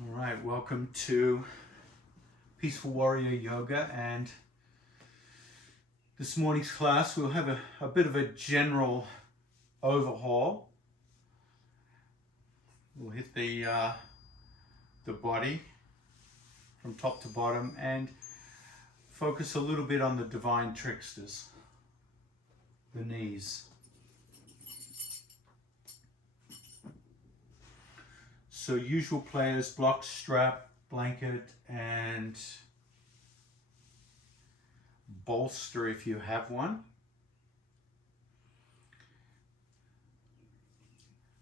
All right, welcome to Peaceful Warrior Yoga, and this morning's class we'll have a bit of a general overhaul. We'll hit the body from top to bottom and focus a little bit on the divine tricksters, the knees. So usual players: block, strap, blanket, and bolster if you have one.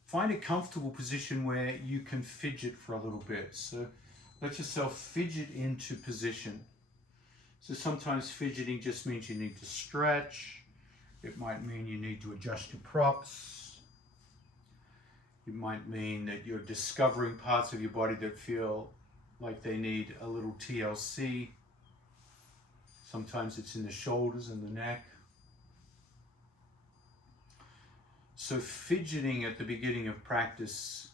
Find a comfortable position where you can fidget for a little bit. So let yourself fidget into position. So sometimes fidgeting just means you need to stretch. It might mean you need to adjust your props. It might mean that you're discovering parts of your body that feel like they need a little TLC. Sometimes it's in the shoulders and the neck. So fidgeting at the beginning of practice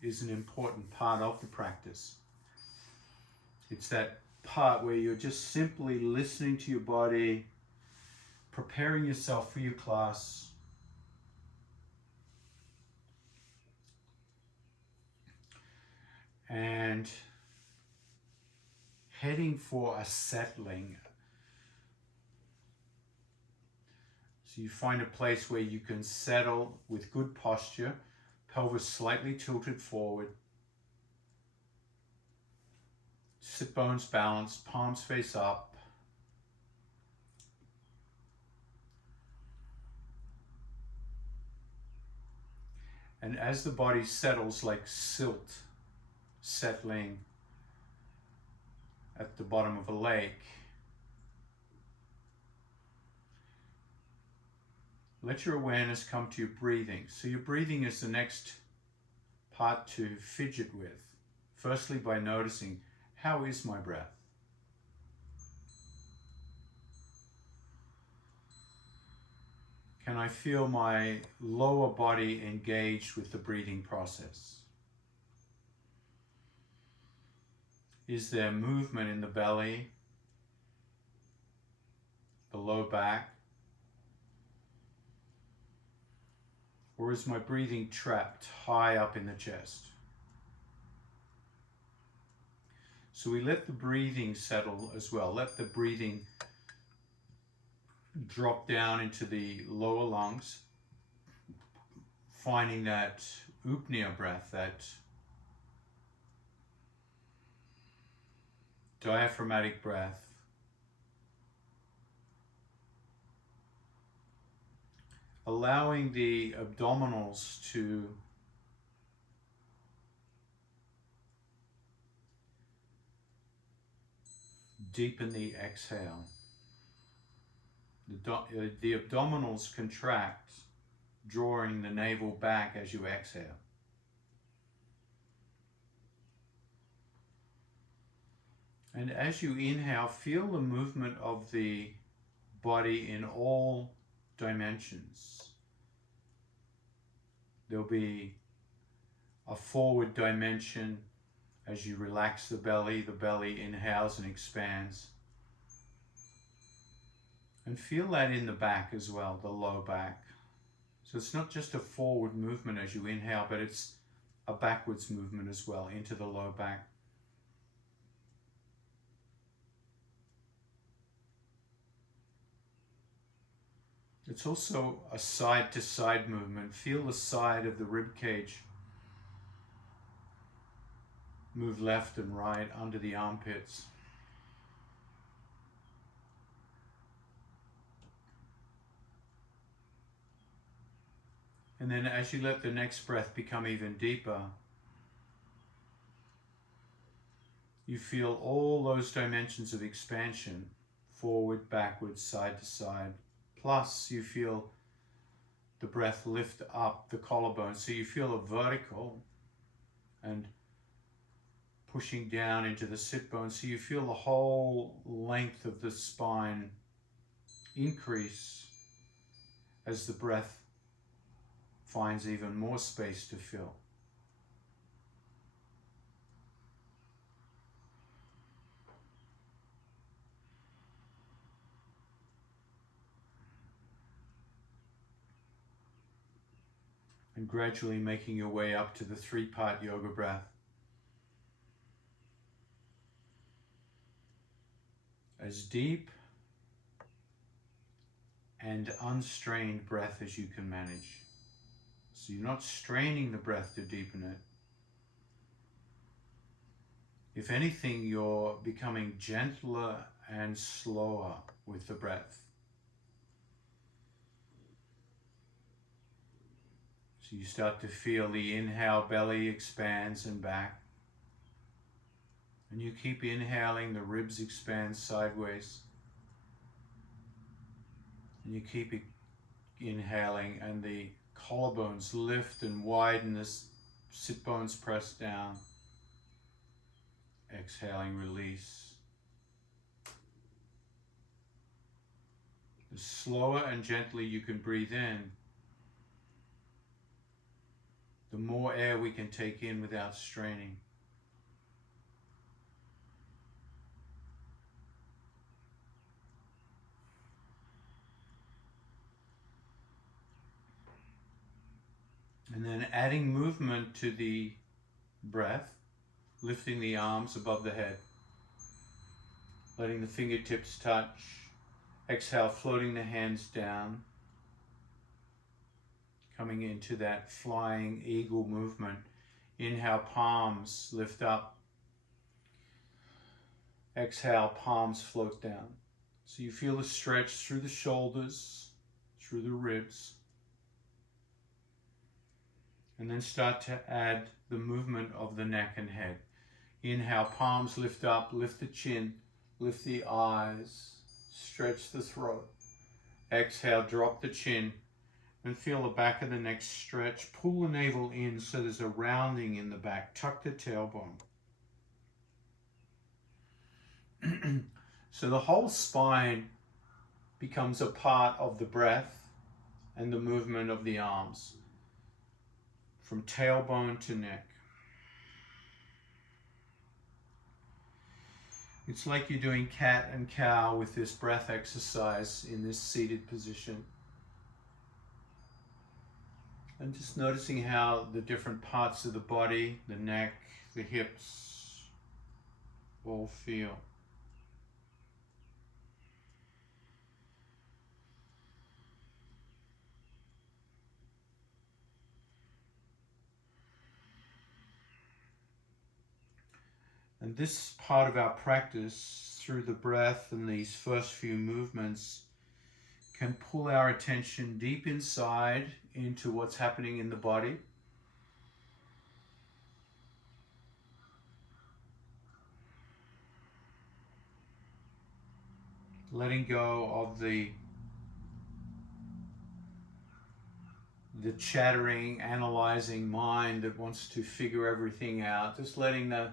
is an important part of the practice. It's that part where you're just simply listening to your body, preparing yourself for your class, and heading for a settling. So you find a place where you can settle with good posture, pelvis slightly tilted forward, sit bones balanced, palms face up. And as the body settles like silt settling at the bottom of a lake, let your awareness come to your breathing. So your breathing is the next part to fidget with. Firstly, by noticing, how is my breath? Can I feel my lower body engaged with the breathing process? Is there movement in the belly, the low back? Or is my breathing trapped high up in the chest? So we let the breathing settle as well. Let the breathing drop down into the lower lungs, finding that Upnea breath, that diaphragmatic breath. Allowing the abdominals to deepen the exhale. The abdominals contract, drawing the navel back as you exhale. And as you inhale, feel the movement of the body in all dimensions. There'll be a forward dimension as you relax the belly inhales and expands. And feel that in the back as well, the low back. So it's not just a forward movement as you inhale, but it's a backwards movement as well into the low back. It's also a side to side movement. Feel the side of the rib cage move left and right under the armpits. And then as you let the next breath become even deeper, you feel all those dimensions of expansion, forward, backwards, side to side. Plus you feel the breath lift up the collarbone. So you feel a vertical and pushing down into the sit bone. So you feel the whole length of the spine increase as the breath finds even more space to fill. and gradually making your way up to the 3-part yoga breath. As deep and unstrained breath as you can manage. So you're not straining the breath to deepen it. If anything, you're becoming gentler and slower with the breath. So you start to feel the inhale, belly expands and back. And you keep inhaling, the ribs expand sideways. And you keep inhaling and the collarbones lift and widen as sit bones press down. Exhaling, release. The slower and gently you can breathe in, the more air we can take in without straining. And then adding movement to the breath, lifting the arms above the head, letting the fingertips touch. Exhale, floating the hands down, coming into that flying eagle movement. Inhale, palms lift up. Exhale, palms float down. So you feel the stretch through the shoulders, through the ribs. And then start to add the movement of the neck and head. Inhale, palms lift up, lift the chin, lift the eyes, stretch the throat. Exhale, drop the chin and feel the back of the neck stretch. Pull the navel in so there's a rounding in the back. Tuck the tailbone. So the whole spine becomes a part of the breath and the movement of the arms, from tailbone to neck. It's like you're doing cat and cow with this breath exercise in this seated position. And just noticing how the different parts of the body, the neck, the hips, all feel. And this part of our practice, through the breath and these first few movements, can pull our attention deep inside into what's happening in the body. Letting go of the chattering, analyzing mind that wants to figure everything out. Just letting the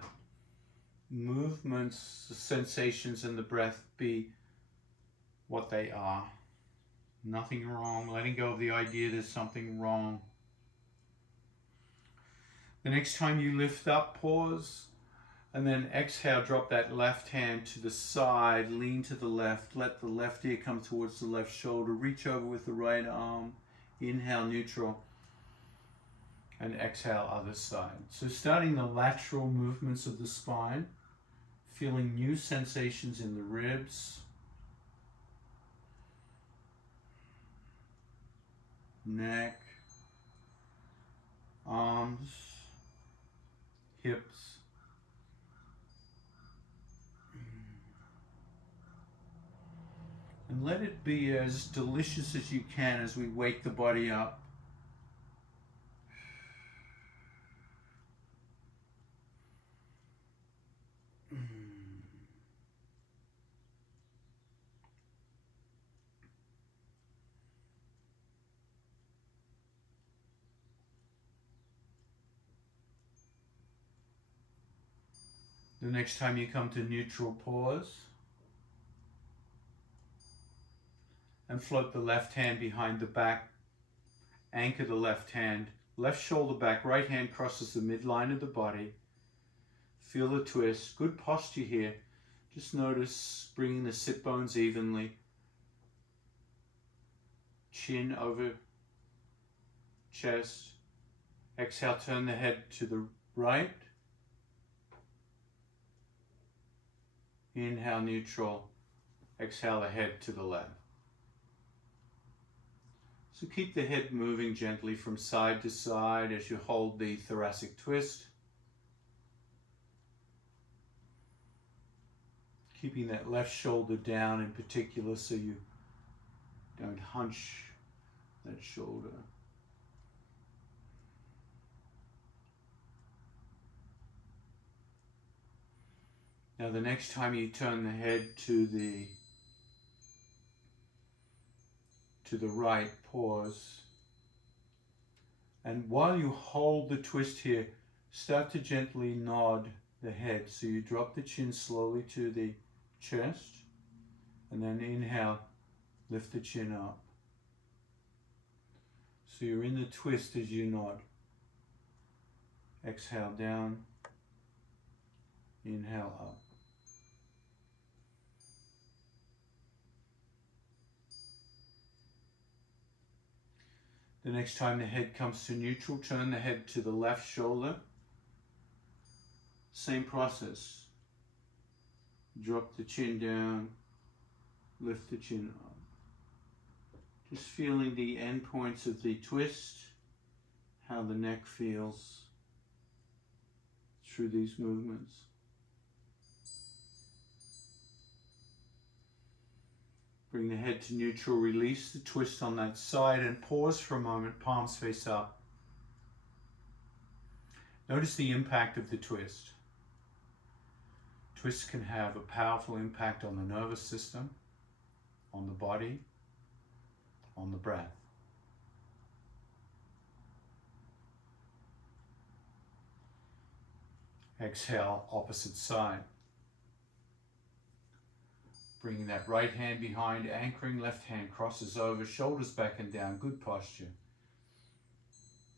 movements, the sensations and the breath be what they are. Nothing wrong. Letting go of the idea there's something wrong. The next time you lift up, pause, and then exhale, drop that left hand to the side, lean to the left, let the left ear come towards the left shoulder, reach over with the right arm, inhale neutral, and exhale other side. So starting the lateral movements of the spine, feeling new sensations in the ribs, neck, arms, hips. And let it be as delicious as you can as we wake the body up. The next time you come to neutral, pause. And float the left hand behind the back. Anchor the left hand. Left shoulder back, right hand crosses the midline of the body. Feel the twist. Good posture here. Just notice bringing the sit bones evenly. Chin over chest. Exhale, turn the head to the right. Inhale, neutral. Exhale, the head to the left. So keep the head moving gently from side to side as you hold the thoracic twist. Keeping that left shoulder down in particular so you don't hunch that shoulder. Now the next time you turn the head to the right, pause. And while you hold the twist here, start to gently nod the head. So you drop the chin slowly to the chest, and then inhale, lift the chin up. So you're in the twist as you nod. Exhale down, inhale up. The next time the head comes to neutral, turn the head to the left shoulder. Same process. Drop the chin down, lift the chin up. Just feeling the end points of the twist, how the neck feels through these movements. Bring the head to neutral, release the twist on that side and pause for a moment, palms face up. Notice the impact of the twist. Twists can have a powerful impact on the nervous system, on the body, on the breath. Exhale, opposite side. Bringing that right hand behind, anchoring, left hand crosses over, shoulders back and down, good posture.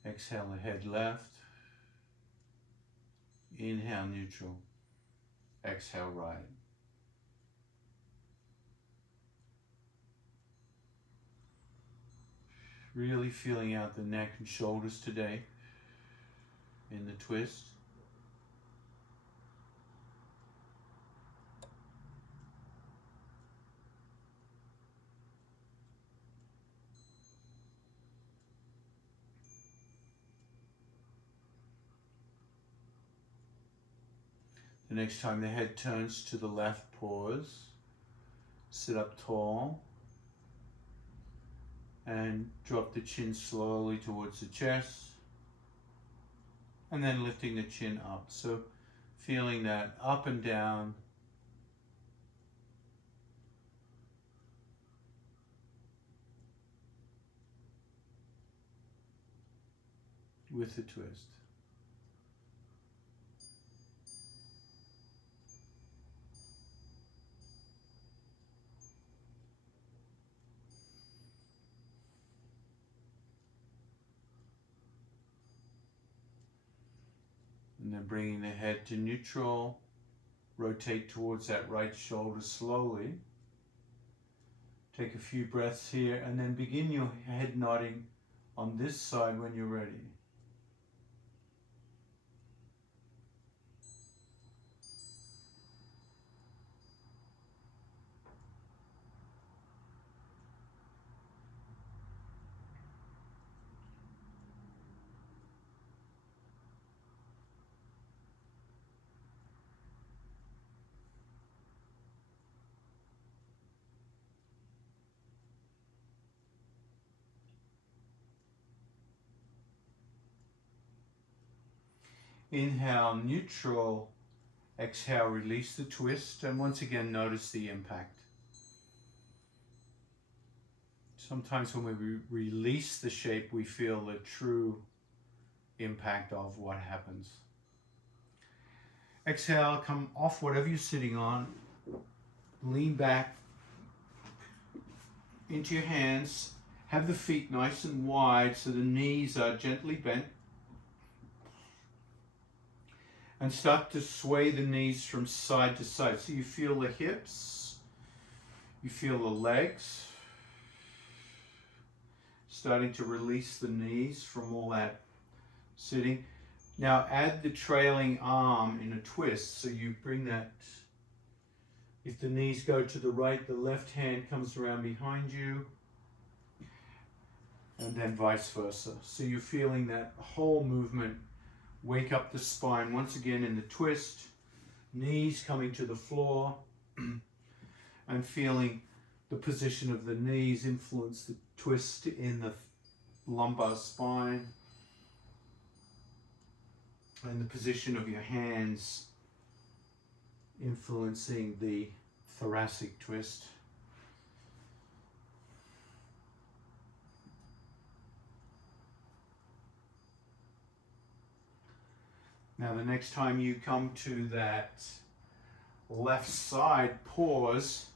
Exhale, the head left. Inhale, neutral. Exhale, right. Really feeling out the neck and shoulders today in the twist. The next time the head turns to the left, pause. Sit up tall. And drop the chin slowly towards the chest. And then lifting the chin up. So feeling that up and down. With the twist. And then bringing the head to neutral, rotate towards that right shoulder slowly. Take a few breaths here and then begin your head nodding on this side when you're ready. Inhale, neutral. Exhale, release the twist, and once again notice the impact. Sometimes when we release the shape, we feel the true impact of what happens. Exhale, come off whatever you're sitting on. Lean back into your hands. Have the feet nice and wide so the knees are gently bent. And start to sway the knees from side to side. So you feel the hips, you feel the legs, starting to release the knees from all that sitting. Now add the trailing arm in a twist. So you bring that, if the knees go to the right, the left hand comes around behind you, and then vice versa. So you're feeling that whole movement wake up the spine once again in the twist, knees coming to the floor, and feeling the position of the knees influence the twist in the lumbar spine, and the position of your hands influencing the thoracic twist. Now the next time you come to that left side pause,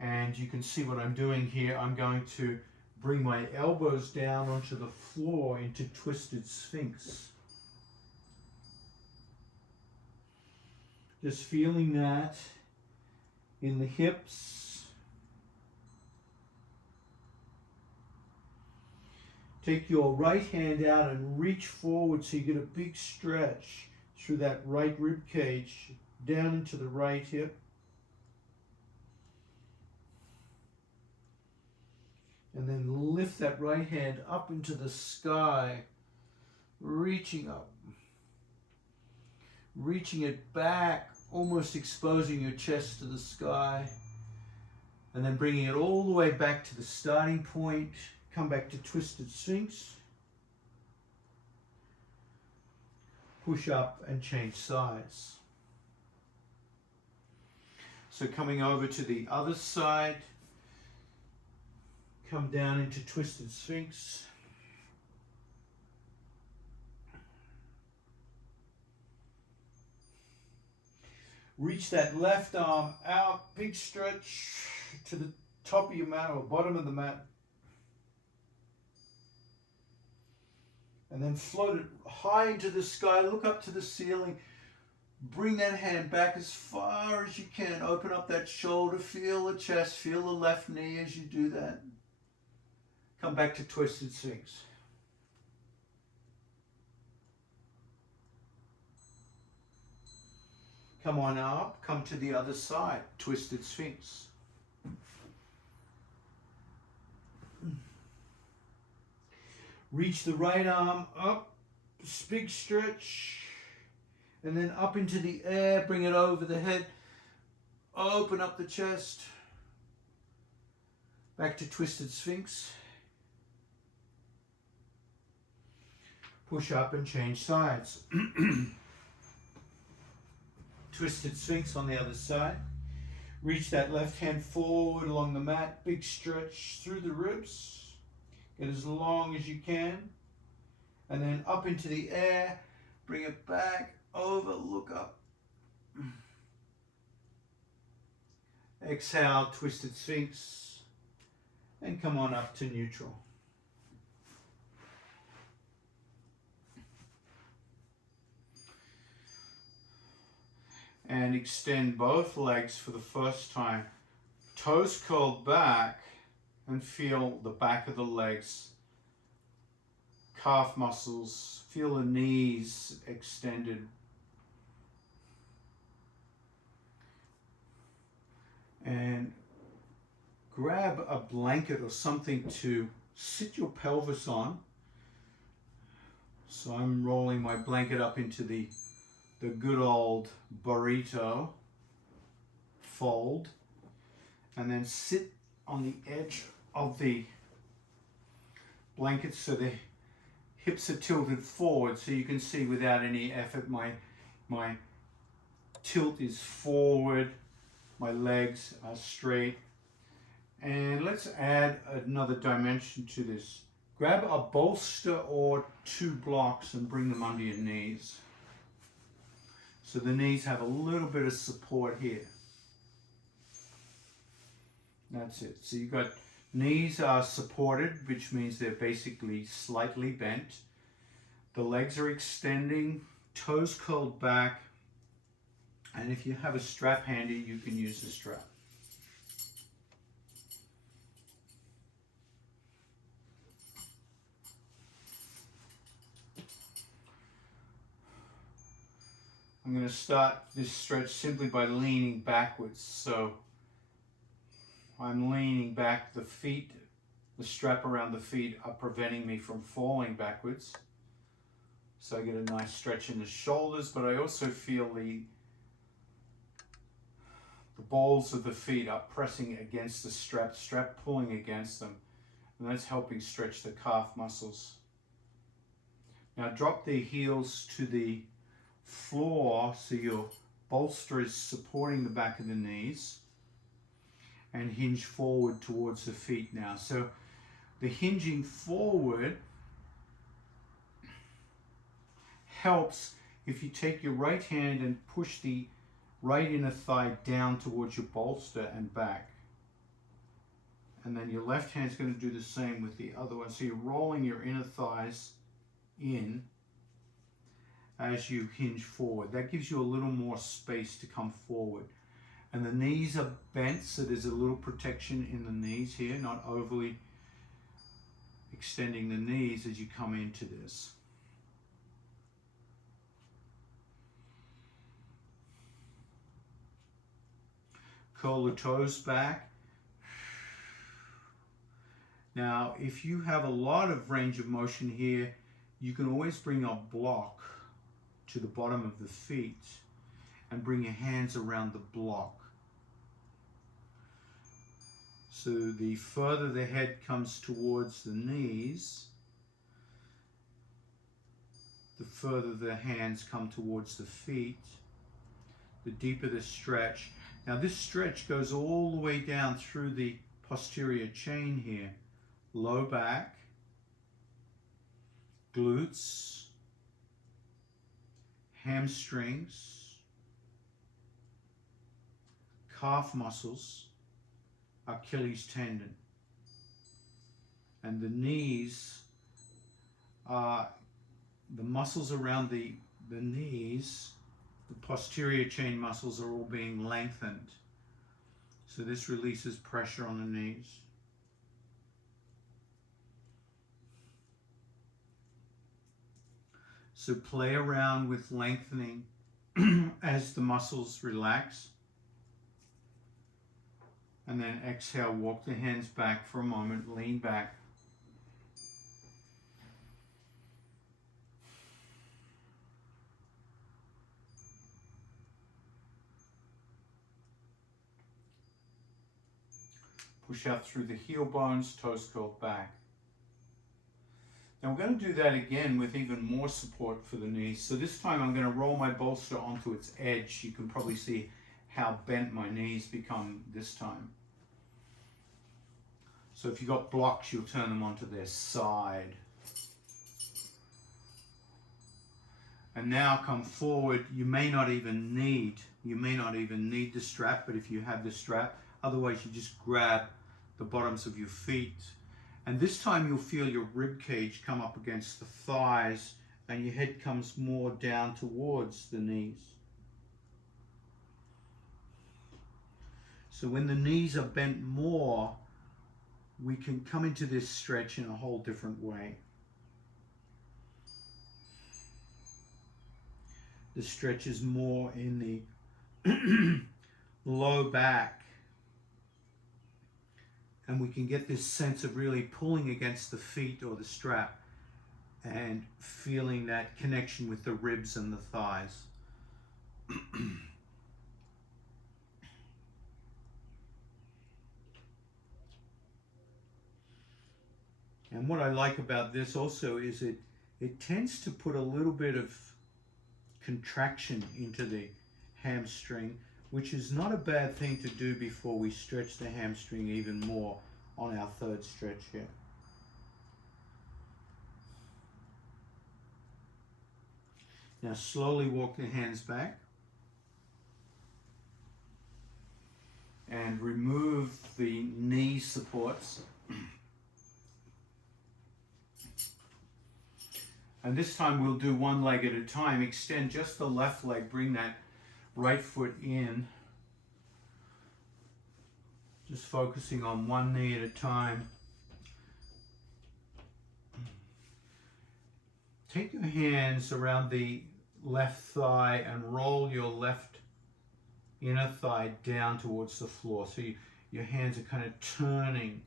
and you can see what I'm doing here, I'm going to bring my elbows down onto the floor into twisted sphinx. Just feeling that in the hips. Take your right hand out and reach forward so you get a big stretch through that right rib cage down into the right hip. And then lift that right hand up into the sky, reaching up. Reaching it back, almost exposing your chest to the sky, and then bringing it all the way back to the starting point. Come back to twisted sphinx. Push up and change sides. So coming over to the other side, come down into twisted sphinx. Reach that left arm out, big stretch to the top of your mat or bottom of the mat. And then float it high into the sky, look up to the ceiling. Bring that hand back as far as you can. Open up that shoulder, feel the chest, feel the left knee as you do that. Come back to twisted sphinx. Come on up, come to the other side, twisted sphinx. Reach the right arm up, big stretch, and then up into the air, bring it over the head, open up the chest, back to twisted sphinx. Push up and change sides. Twisted sphinx on the other side. Reach that left hand forward along the mat, big stretch through the ribs. Get as long as you can. And then up into the air, bring it back, over, look up. Exhale, twisted sphinx. And come on up to neutral. And extend both legs for the first time. Toes curled back, and feel the back of the legs, calf muscles, feel the knees extended. And grab a blanket or something to sit your pelvis on. So I'm rolling my blanket up into the good old burrito fold, and then sit on the edge of the blanket so the hips are tilted forward, so you can see without any effort my tilt is forward, my legs are straight. And let's add another dimension to this. Grab a bolster or 2 blocks and bring them under your knees. So the knees have a little bit of support here. That's it. So you've got knees are supported, which means they're basically slightly bent. The legs are extending, toes curled back. And if you have a strap handy, you can use the strap. I'm going to start this stretch simply by leaning backwards. So I'm leaning back, the feet, the strap around the feet are preventing me from falling backwards. So I get a nice stretch in the shoulders, but I also feel the balls of the feet are pressing against the strap pulling against them. And that's helping stretch the calf muscles. Now drop the heels to the floor so your bolster is supporting the back of the knees, and hinge forward towards the feet now. So the hinging forward helps if you take your right hand and push the right inner thigh down towards your bolster and back. And then your left hand's going to do the same with the other one. So you're rolling your inner thighs in as you hinge forward. That gives you a little more space to come forward. And the knees are bent, so there's a little protection in the knees here, not overly extending the knees as you come into this. Curl the toes back. Now, if you have a lot of range of motion here, you can always bring a block to the bottom of the feet and bring your hands around the block. So the further the head comes towards the knees, the further the hands come towards the feet, the deeper the stretch. Now this stretch goes all the way down through the posterior chain here. Low back, glutes, hamstrings, calf muscles, Achilles tendon. And the knees are the muscles around the knees, the posterior chain muscles are all being lengthened. So this releases pressure on the knees. So play around with lengthening as the muscles relax. And then exhale, walk the hands back for a moment, lean back. Push out through the heel bones, toes curled back. Now we're going to do that again with even more support for the knees. So this time I'm going to roll my bolster onto its edge. You can probably see how bent my knees become this time. So if you've got blocks, you'll turn them onto their side. And now come forward. You may not even need the strap, but if you have the strap, otherwise you just grab the bottoms of your feet. And this time you'll feel your rib cage come up against the thighs and your head comes more down towards the knees. So when the knees are bent more, we can come into this stretch in a whole different way. The stretch is more in the low back. And we can get this sense of really pulling against the feet or the strap and feeling that connection with the ribs and the thighs. And what I like about this also is it tends to put a little bit of contraction into the hamstring, which is not a bad thing to do before we stretch the hamstring even more on our third stretch here. Now slowly walk the hands back and remove the knee supports. And this time we'll do one leg at a time. Extend just the left leg, bring that right foot in. Just focusing on one knee at a time. Take your hands around the left thigh and roll your left inner thigh down towards the floor. So your hands are kind of turning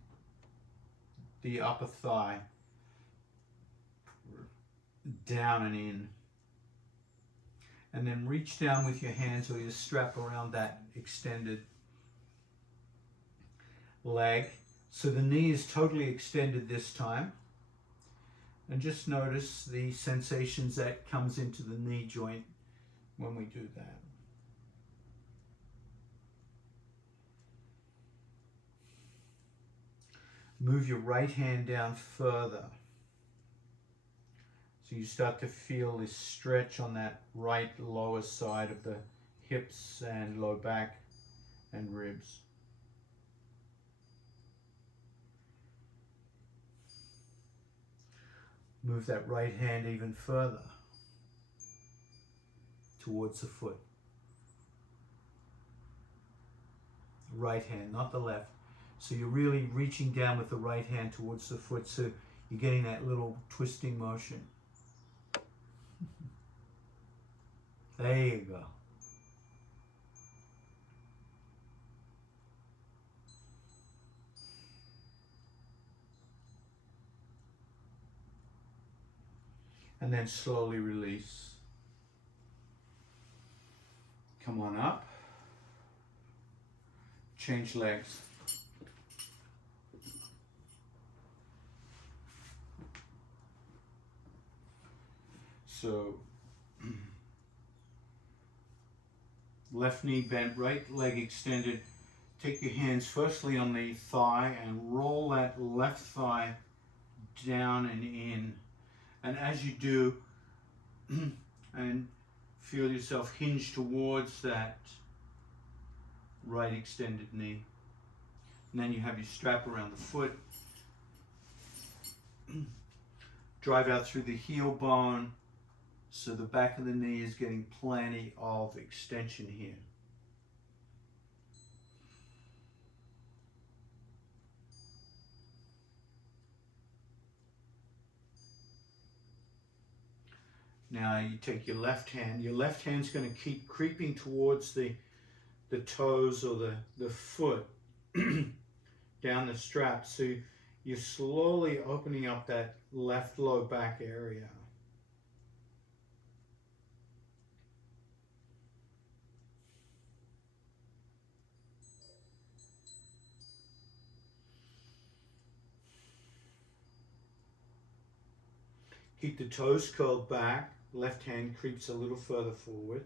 the upper thigh down and in. And then reach down with your hands or your strap around that extended leg. So the knee is totally extended this time. And just notice the sensations that comes into the knee joint when we do that. Move your right hand down further. So you start to feel this stretch on that right lower side of the hips and low back and ribs. Move that right hand even further towards the foot. Right hand, not the left. So you're really reaching down with the right hand towards the foot, so you're getting that little twisting motion. There you go. And then slowly release. Come on up. Change legs. So, left knee bent, right leg extended. Take your hands firstly on the thigh and roll that left thigh down and in. And as you do, and feel yourself hinge towards that right extended knee. And then you have your strap around the foot. Drive out through the heel bone, so the back of the knee is getting plenty of extension here. Now you take your left hand's going to keep creeping towards the toes or the foot down the strap. So you're slowly opening up that left low back area. Keep the toes curled back. Left hand creeps a little further forward.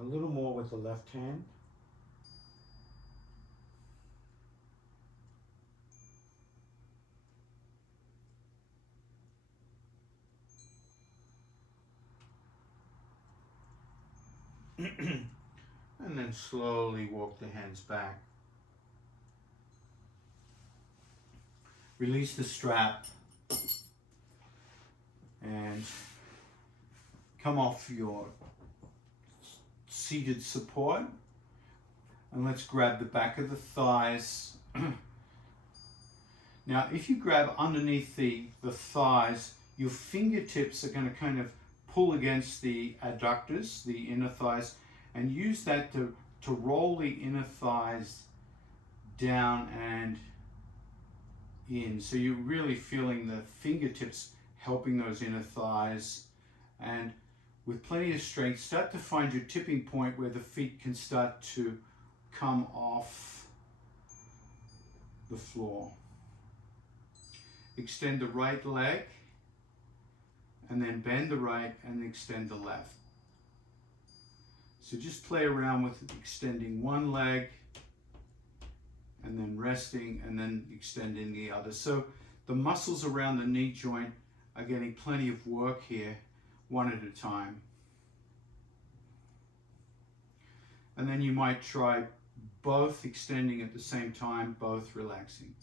A little more with the left hand. And then slowly walk the hands back. Release the strap and come off your seated support, and let's grab the back of the thighs. Now if you grab underneath the thighs, your fingertips are going to kind of pull against the adductors, the inner thighs, and use that to roll the inner thighs down and in. So you're really feeling the fingertips helping those inner thighs, and with plenty of strength, start to find your tipping point where the feet can start to come off the floor. Extend the right leg, and then bend the right and extend the left. So just play around with extending one leg and then resting and then extending the other. So the muscles around the knee joint are getting plenty of work here, one at a time. And then you might try both extending at the same time, both relaxing.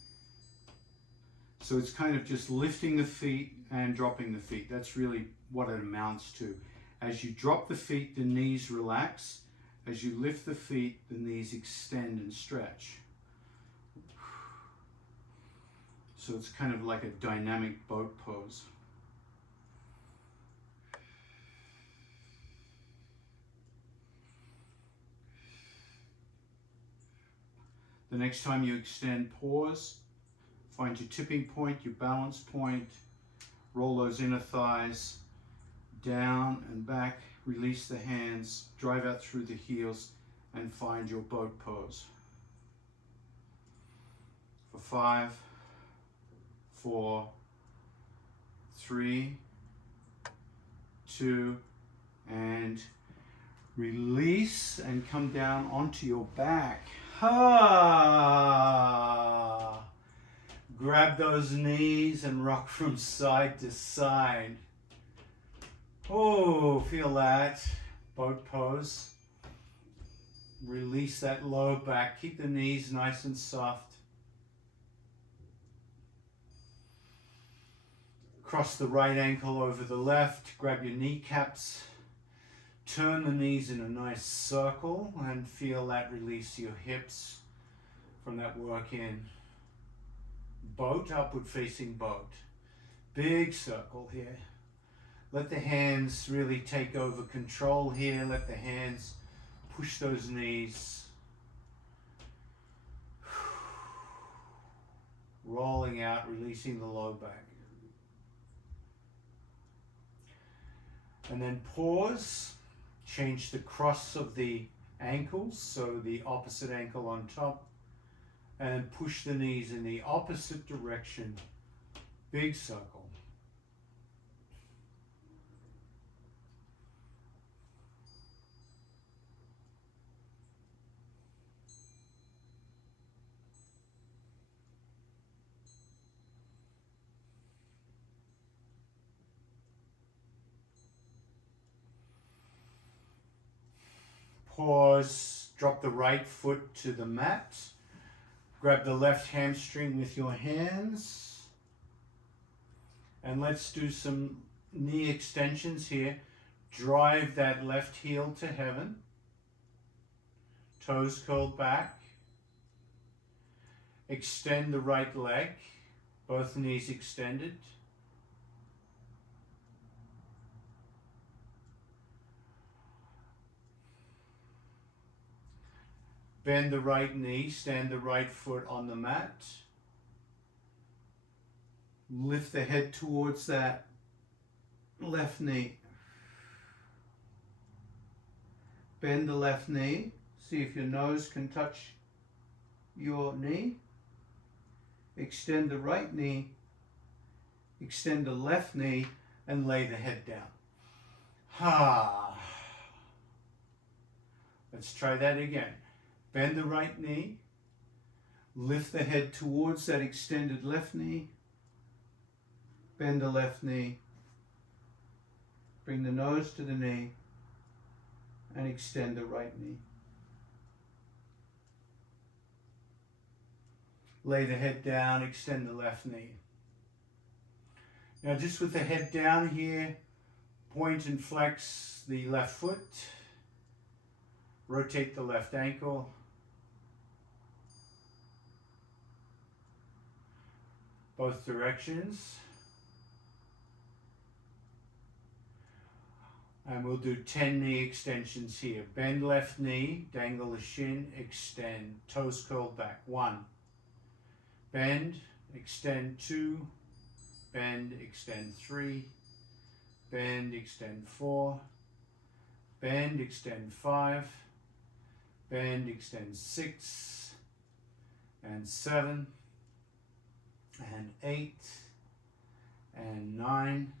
So it's kind of just lifting the feet and dropping the feet. That's really what it amounts to. As you drop the feet, the knees relax. As you lift the feet, the knees extend and stretch. So it's kind of like a dynamic boat pose. The next time you extend, pause. Find your tipping point, your balance point. Roll those inner thighs down and back. Release the hands. Drive out through the heels and find your boat pose. For 5, 4, 3, 2, and release and come down onto your back. Ha! Grab those knees and rock from side to side. Oh, feel that. Boat pose. Release that low back. Keep the knees nice and soft. Cross the right ankle over the left. Grab your kneecaps. Turn the knees in a nice circle and feel that release your hips from that work in. Boat, upward facing boat. Big circle here. Let the hands really take over control here. Let the hands push those knees. Rolling out, releasing the low back. And then pause. Change the cross of the ankles, so the opposite ankle on top, and push the knees in the opposite direction. Big circle. Pause, drop the right foot to the mat. Grab the left hamstring with your hands. And let's do some knee extensions here. Drive that left heel to heaven. Toes curled back. Extend the right leg. Both knees extended. Bend the right knee, stand the right foot on the mat. Lift the head towards that left knee. Bend the left knee. See if your nose can touch your knee. Extend the right knee. Extend the left knee and lay the head down. Ha. Let's try that again. Bend the right knee, lift the head towards that extended left knee, bend the left knee, bring the nose to the knee, and extend the right knee. Lay the head down, extend the left knee. Now just with the head down here, point and flex the left foot, rotate the left ankle, both directions. And we'll do 10 knee extensions here. Bend left knee, dangle the shin, extend, toes curled back. 1. Bend, extend 2. Bend, extend 3. Bend, extend 4. Bend, extend 5. Bend, extend 6. And 7. And 8, and 9,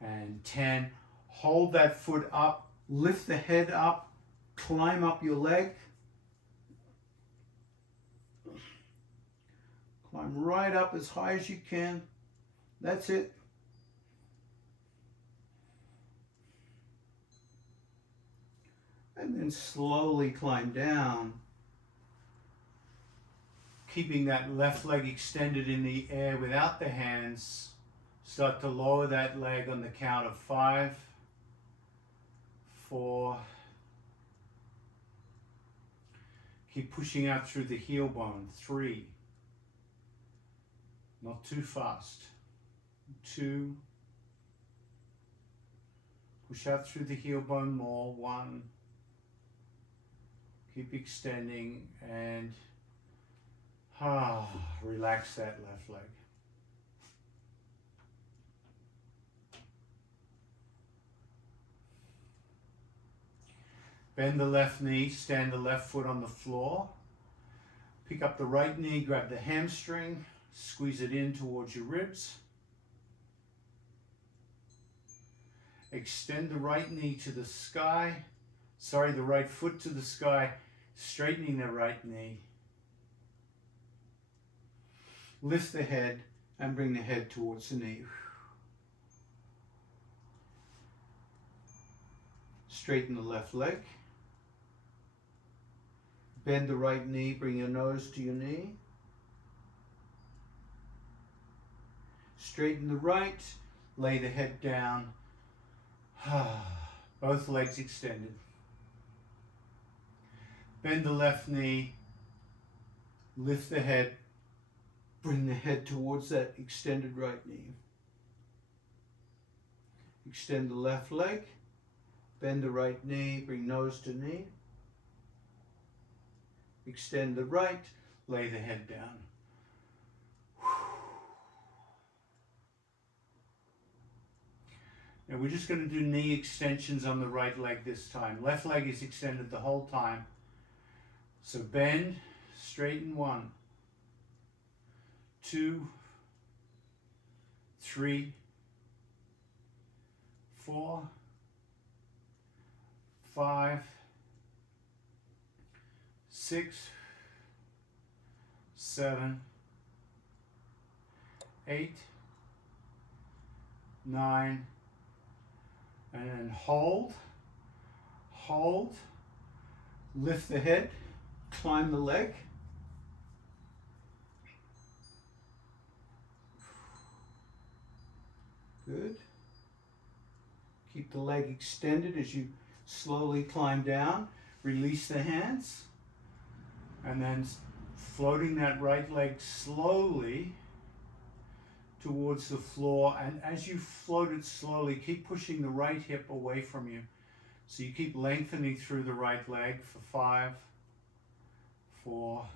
and 10. Hold that foot up, lift the head up, climb up your leg. Climb right up as high as you can. That's it. And then slowly climb down. keeping that left leg extended in the air without the hands. Start to lower that leg on the count of 5, 4. Keep pushing out through the heel bone. 3. Not too fast. 2. Push out through the heel bone more. 1. Keep extending and relax that left leg. Bend the left knee, stand the left foot on the floor. Pick up the right knee, grab the hamstring, squeeze it in towards your ribs. Extend the right knee to the sky. The right foot to the sky, straightening the right knee. Lift the head and bring the head towards the knee. Straighten the left leg. Bend the right knee, bring your nose to your knee. Straighten the right, lay the head down. Both legs extended. Bend the left knee, lift the head, bring the head towards that extended right knee. Extend the left leg, bend the right knee, bring nose to knee. Extend the right, lay the head down. Now we're just going to do knee extensions on the right leg this time. Left leg is extended the whole time. So bend, straighten. 1, 2, 3, 4, 5, 6, 7, 8, 9, and then hold, lift the head, climb the leg. Good. Keep the leg extended as you slowly climb down. Release the hands. And then floating that right leg slowly towards the floor. And as you float it slowly, keep pushing the right hip away from you. So you keep lengthening through the right leg for 5, 4,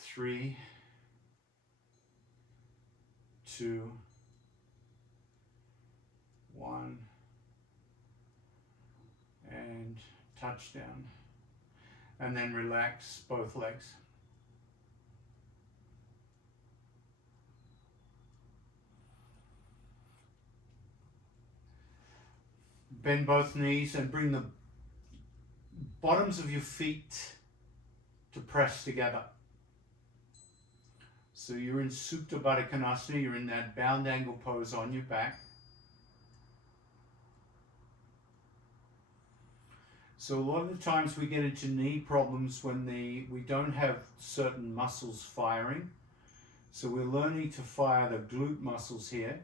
3, 2, 1, and touchdown. And then relax both legs. Bend both knees and bring the bottoms of your feet to press together. So you're in Supta Baddha Konasana, you're in that bound angle pose on your back. So a lot of the times we get into knee problems when we don't have certain muscles firing. So we're learning to fire the glute muscles here.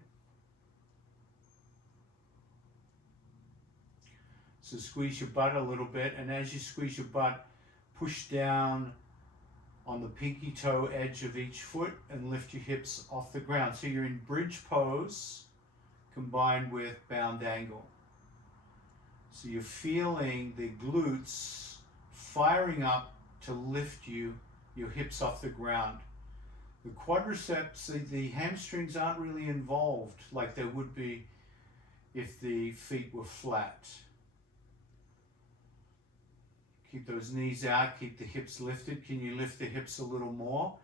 So squeeze your butt a little bit, and as you squeeze your butt, push down on the pinky toe edge of each foot and lift your hips off the ground. So you're in bridge pose combined with bound angle. So you're feeling the glutes firing up to lift your hips off the ground. The quadriceps, the hamstrings aren't really involved like they would be if the feet were flat. Keep those knees out, keep the hips lifted. Can you lift the hips a little more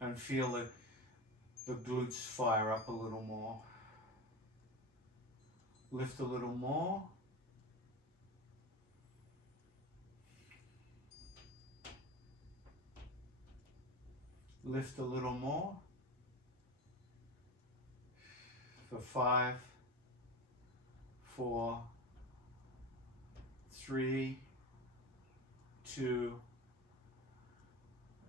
and feel the glutes fire up a little more? Lift a little more. Lift a little more. For 5, 4, 3, 2,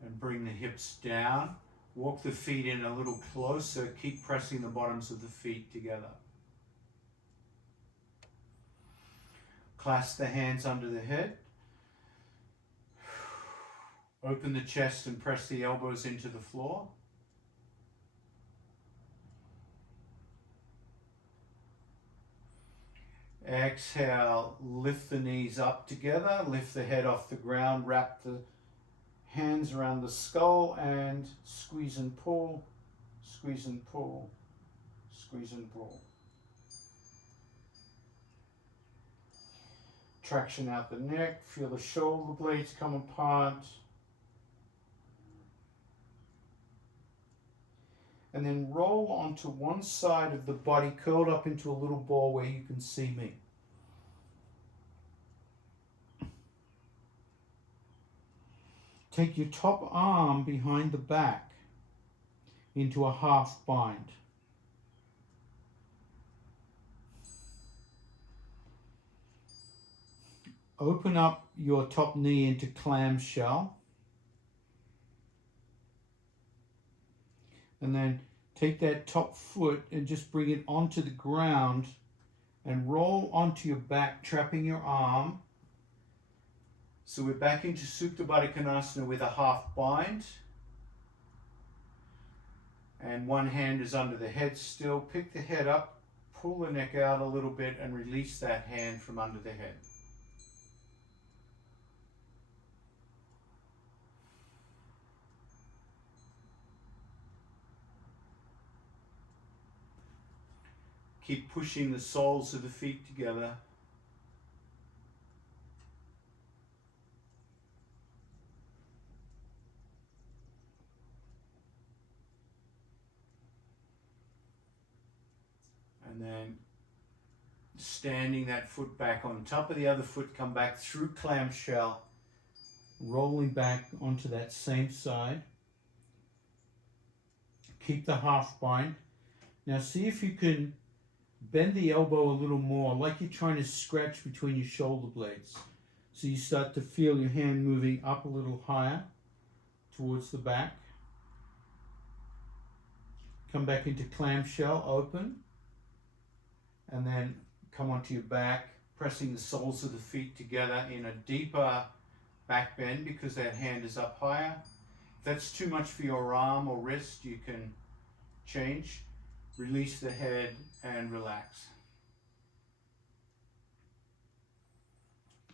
And bring the hips down. Walk the feet in a little closer. Keep pressing the bottoms of the feet together. Clasp the hands under the head. Open the chest and press the elbows into the floor. Exhale, lift the knees up together, lift the head off the ground, wrap the hands around the skull and squeeze and pull, squeeze and pull, squeeze and pull. Traction out the neck, feel the shoulder blades come apart. And then roll onto one side of the body, curled up into a little ball where you can see me. Take your top arm behind the back into a half bind. Open up your top knee into clamshell. And then take that top foot and just bring it onto the ground and roll onto your back, trapping your arm. So we're back into Supta Baddha Konasana with a half bind. And one hand is under the head still. Pick the head up, pull the neck out a little bit and release that hand from under the head. Keep pushing the soles of the feet together. And then standing that foot back on top of the other foot, come back through clamshell, rolling back onto that same side. Keep the half bind. Now see if you can bend the elbow a little more, like you're trying to scratch between your shoulder blades. So you start to feel your hand moving up a little higher towards the back. Come back into clamshell, open. And then come onto your back, pressing the soles of the feet together in a deeper back bend because that hand is up higher. If that's too much for your arm or wrist, you can change. Release the head and relax.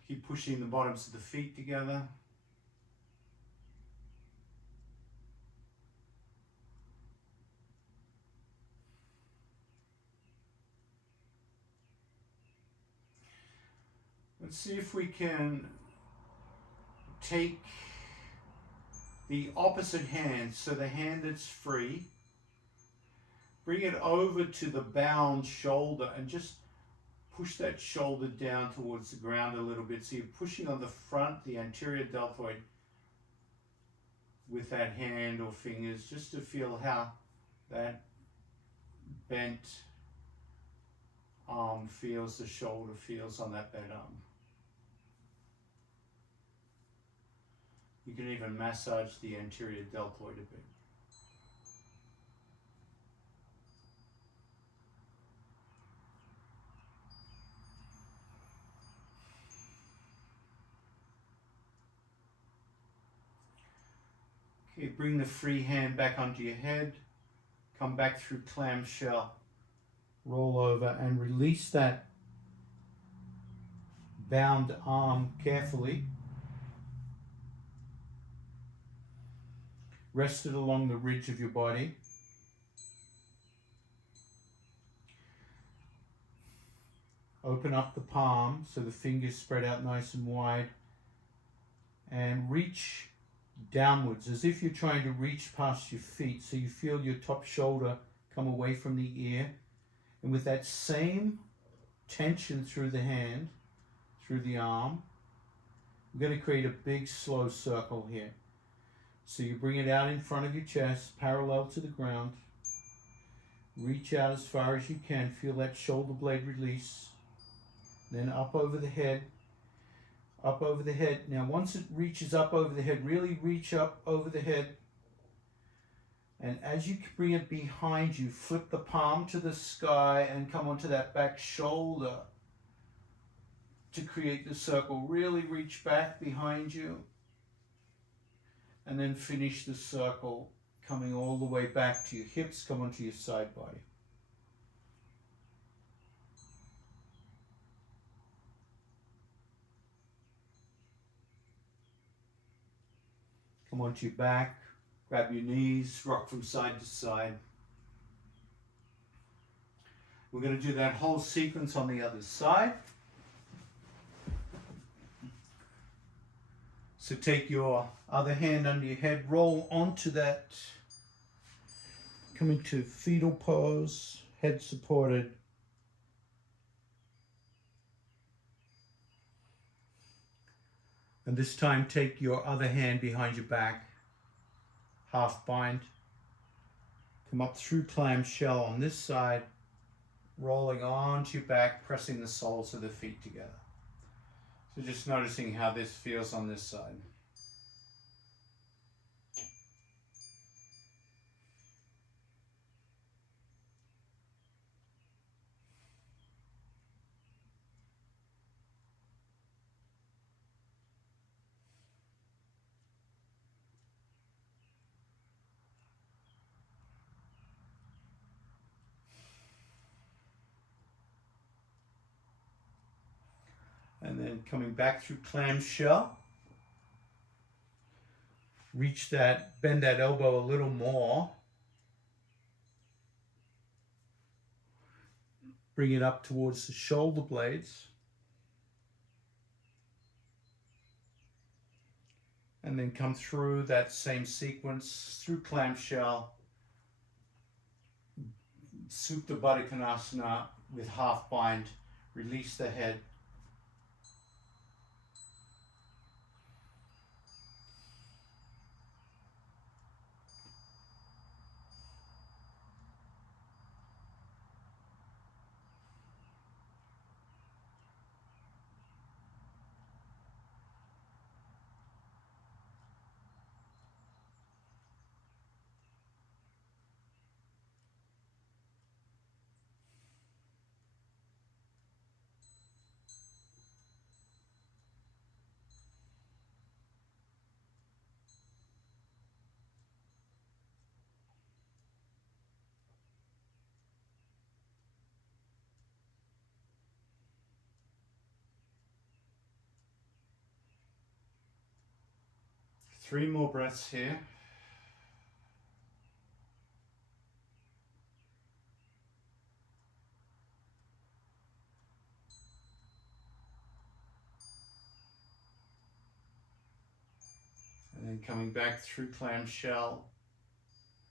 Keep pushing the bottoms of the feet together. Let's see if we can take the opposite hand, so the hand that's free, bring it over to the bound shoulder and just push that shoulder down towards the ground a little bit. So you're pushing on the front, the anterior deltoid, with that hand or fingers, just to feel how that bent arm feels, the shoulder feels on that bent arm. You can even massage the anterior deltoid a bit. Okay, bring the free hand back onto your head. Come back through clamshell. Roll over and release that bound arm carefully. Rest it along the ridge of your body. Open up the palm so the fingers spread out nice and wide. And reach downwards as if you're trying to reach past your feet, so you feel your top shoulder come away from the ear. And with that same tension through the hand, through the arm, we're going to create a big slow circle here. So you bring it out in front of your chest, parallel to the ground. Reach out as far as you can. Feel that shoulder blade release. Then up over the head. Up over the head. Now once it reaches up over the head, really reach up over the head. And as you bring it behind you, flip the palm to the sky and come onto that back shoulder to create the circle. Really reach back behind you. And then finish the circle coming all the way back to your hips, come onto your side body. Come onto your back, grab your knees, rock from side to side. We're going to do that whole sequence on the other side. So take your other hand under your head, roll onto that, come into fetal pose, head supported. And this time take your other hand behind your back, half bind. Come up through clamshell on this side, rolling onto your back, pressing the soles of the feet together. So just noticing how this feels on this side. And then coming back through clamshell. Reach that, bend that elbow a little more. Bring it up towards the shoulder blades. And then come through that same sequence, through clamshell. Supta Baddha Konasana with half bind. Release the head. Three more breaths here. And then coming back through clamshell,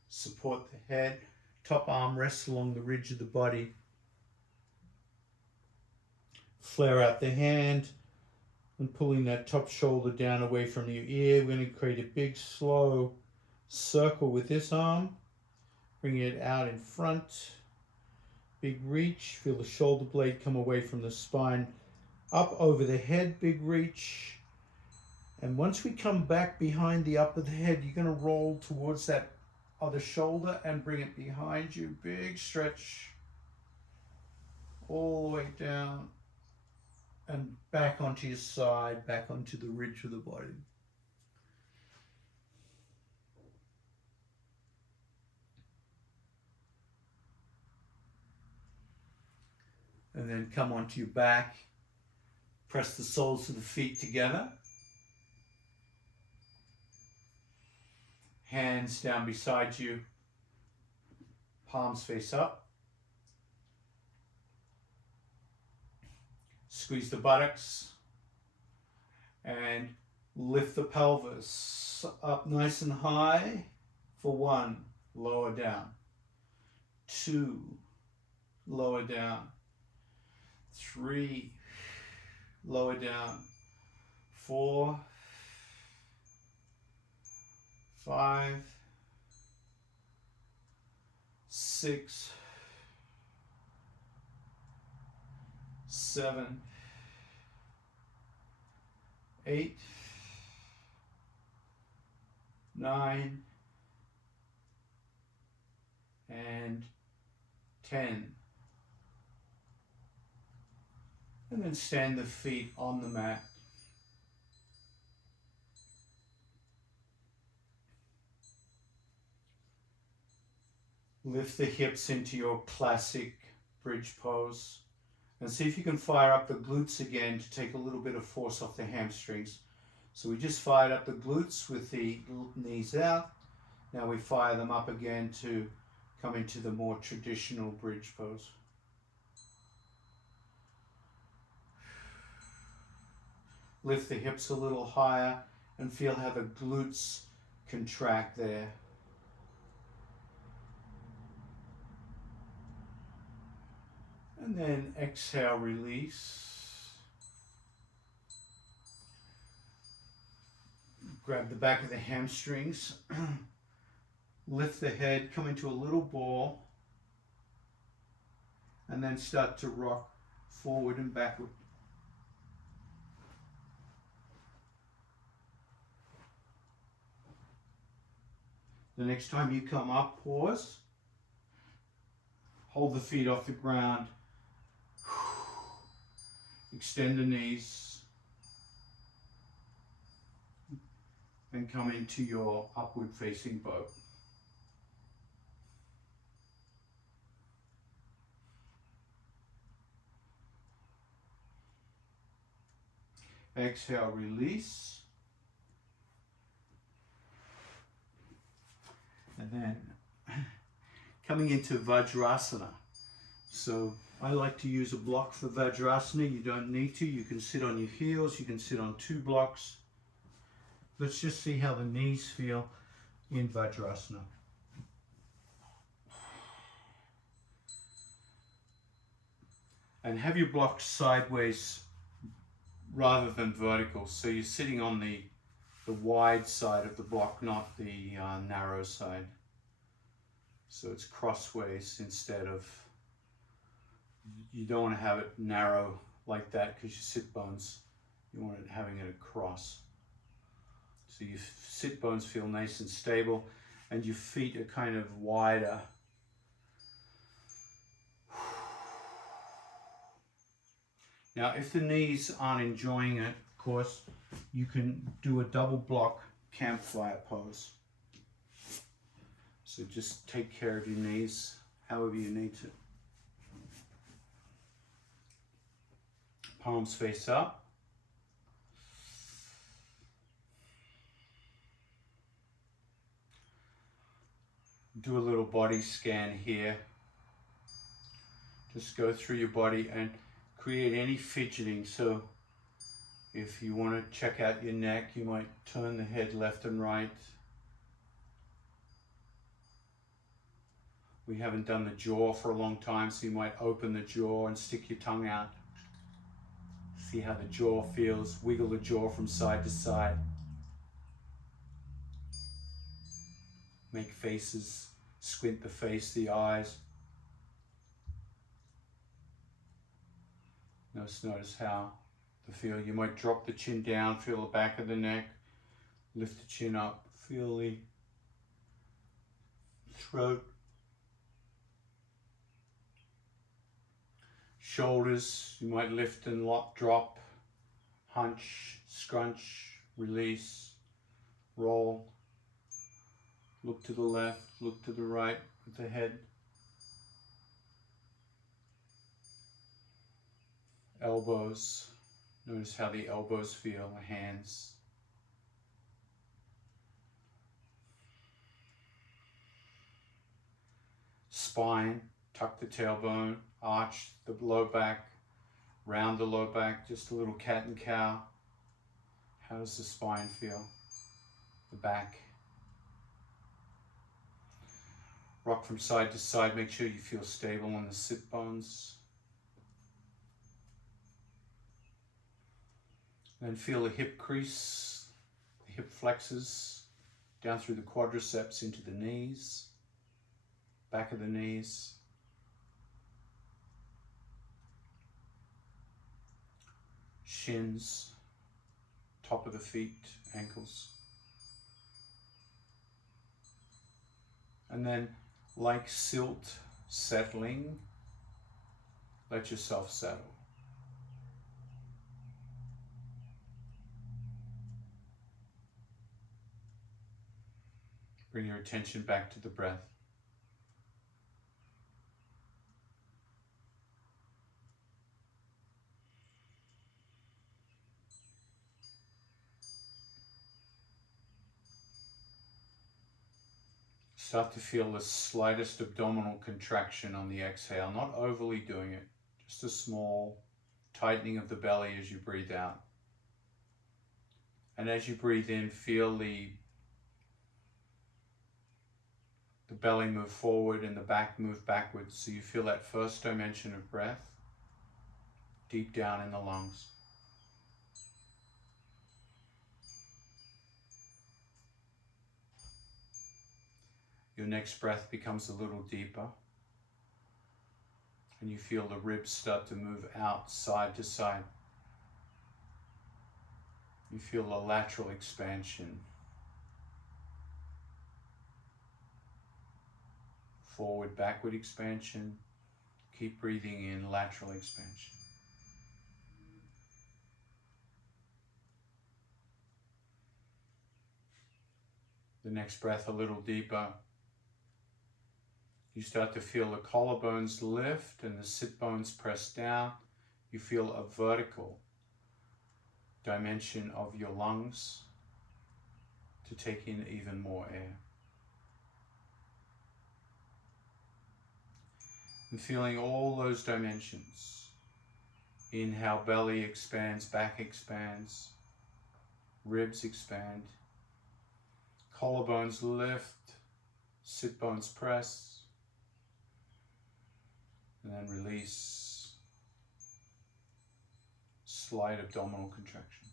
support the head, top arm rests along the ridge of the body. Flare out the hand and pulling that top shoulder down away from your ear. We're going to create a big slow circle with this arm. Bring it out in front. Big reach. Feel the shoulder blade come away from the spine. Up over the head, big reach. And once we come back behind the upper of the head, you're going to roll towards that other shoulder and bring it behind you. Big stretch. All the way down. And back onto your side, back onto the ridge of the body. And then come onto your back. Press the soles of the feet together. Hands down beside you. Palms face up. Squeeze the buttocks and lift the pelvis up nice and high for 1, lower down, 2, lower down, 3, lower down, 4, 5, 6, 7, 8, 9, and 10. And then stand the feet on the mat. Lift the hips into your classic bridge pose. And see if you can fire up the glutes again to take a little bit of force off the hamstrings. So we just fired up the glutes with the knees out. Now we fire them up again to come into the more traditional bridge pose. Lift the hips a little higher and feel how the glutes contract there. And then exhale, release. Grab the back of the hamstrings. Lift the head, come into a little ball. And then start to rock forward and backward. The next time you come up, pause. Hold the feet off the ground. Extend the knees. And come into your upward facing boat. Exhale, release. And then coming into Vajrasana. So I like to use a block for Vajrasana. You don't need to. You can sit on your heels. You can sit on 2 blocks. Let's just see how the knees feel in Vajrasana. And have your blocks sideways rather than vertical. So you're sitting on the wide side of the block, not the narrow side. So it's crossways instead of, you don't want to have it narrow like that because your sit bones, you want it having it across. So your sit bones feel nice and stable and your feet are kind of wider. Now, if the knees aren't enjoying it, of course, you can do a double block campfire pose. So just take care of your knees however you need to. Palms face up. Do a little body scan here. Just go through your body and create any fidgeting. So if you want to check out your neck, you might turn the head left and right. We haven't done the jaw for a long time, so you might open the jaw and stick your tongue out. See how the jaw feels. Wiggle the jaw from side to side. Make faces. Squint the face, the eyes. Notice how the feel. You might drop the chin down, feel the back of the neck. Lift the chin up, feel the throat. Shoulders, you might lift and drop, hunch, scrunch, release, roll. Look to the left, look to the right with the head. Elbows, notice how the elbows feel, the hands. Spine, tuck the tailbone, arch the low back, round the low back, just a little cat and cow. How does the spine feel? The back. Rock from side to side, make sure you feel stable on the sit bones. Then feel the hip crease, the hip flexors, down through the quadriceps into the knees, back of the knees. Shins, top of the feet, ankles. And then, like silt settling, let yourself settle. Bring your attention back to the breath. Start to feel the slightest abdominal contraction on the exhale, not overly doing it, just a small tightening of the belly as you breathe out. And as you breathe in, feel the belly move forward and the back move backwards, so you feel that first dimension of breath deep down in the lungs. Your next breath becomes a little deeper, and you feel the ribs start to move out side to side. You feel a lateral expansion. Forward, backward expansion. Keep breathing in, lateral expansion. The next breath a little deeper. You start to feel the collarbones lift and the sit bones press down. You feel a vertical dimension of your lungs to take in even more air. And feeling all those dimensions. Inhale, belly expands, back expands, ribs expand, collarbones lift, sit bones press, and then release, slight abdominal contraction.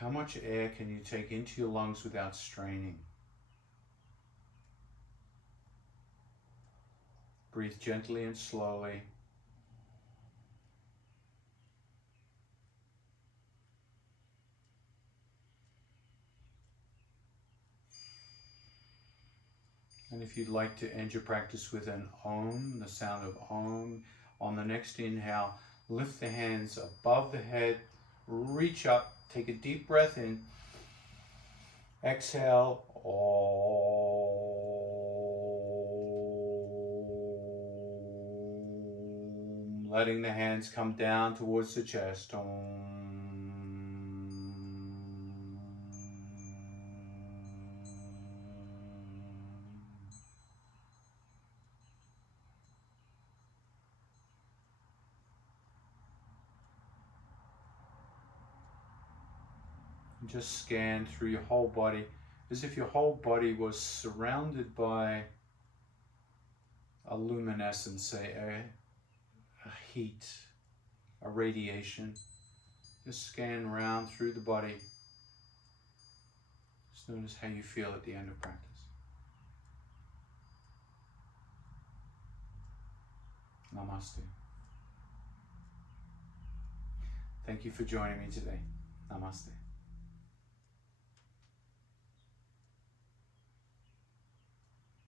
How much air can you take into your lungs without straining? Breathe gently and slowly. And if you'd like to end your practice with an Om, the sound of Om, on the next inhale, lift the hands above the head, reach up, take a deep breath in, exhale, Om, letting the hands come down towards the chest, Om. Just scan through your whole body as if your whole body was surrounded by a luminescence, say a heat, a radiation. Just scan around through the body. Just notice how you feel at the end of practice. Namaste. Thank you for joining me today. Namaste.